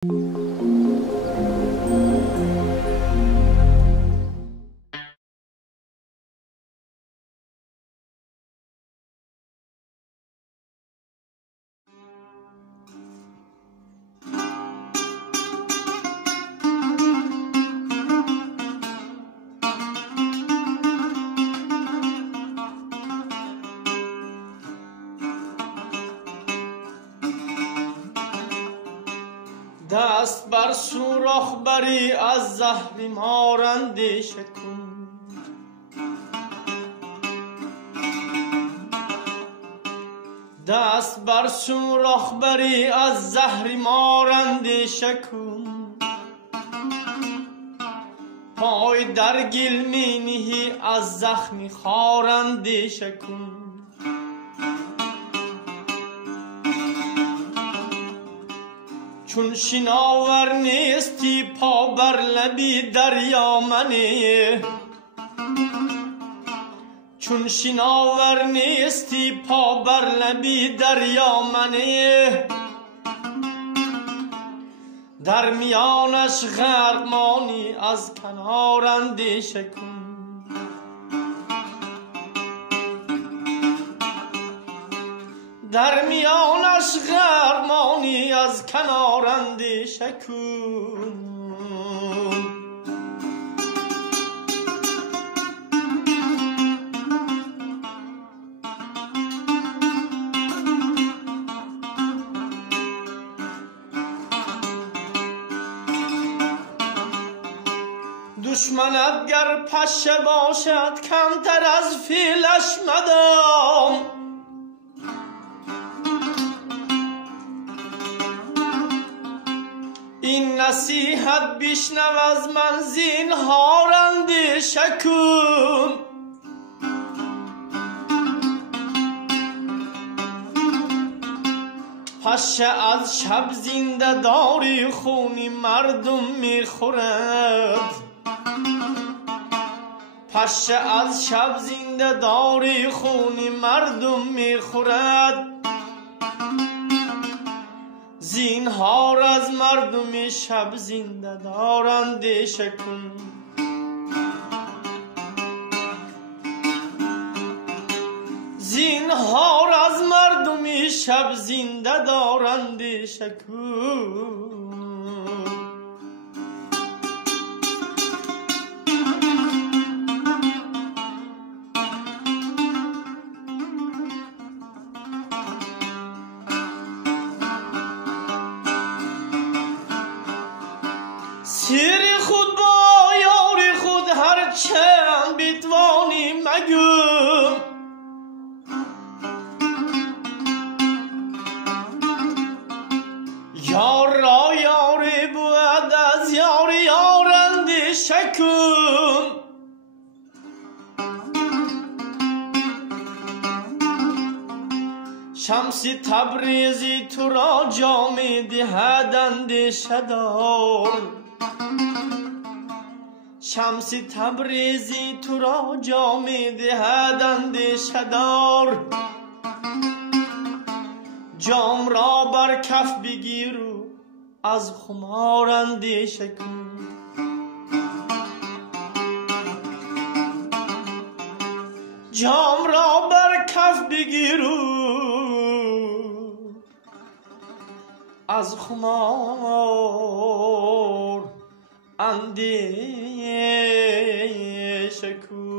دست بر سوراخ بری از زهر مار اندیشه کن. دست بر سوراخ بری از زهر مار اندیشه کن. پای در گل می نهی از زخم خار اندیشه کن. چون شناور نیستی پا بر لبی دریا منی. چون شناور نیستی پا بر لبی دریا منی. در میانش غرق مانی از کنار اندیشه کن. در میانش غرق مانی از کنار اندیشه کن. دشمنت گر پشه باشد کمتر از فیلش مدام. این نصیحت بشنو از من زینهار اندیشه کن. پشه از شب زنده داری خونی مردم میخورد. پشه از شب زنده داری خونی مردم میخورد. زینهار از مردم شب زنده دار اندیشه کن. زینهار از مردم شب زنده دار اندیشه کن. سیر خود با یار خود هر چند بیتوانی مگو. یار را یاری بود از یار یار اندیشه کن. شمس تبریزی تو را جام دهد اندیشه دار. شمس تبریزی تو را جام دهد اندیشه دار. جام را بر کف بگیر و از خمار اندیشه کن. جام را بر کف بگیر و از خمار اندیشه کن.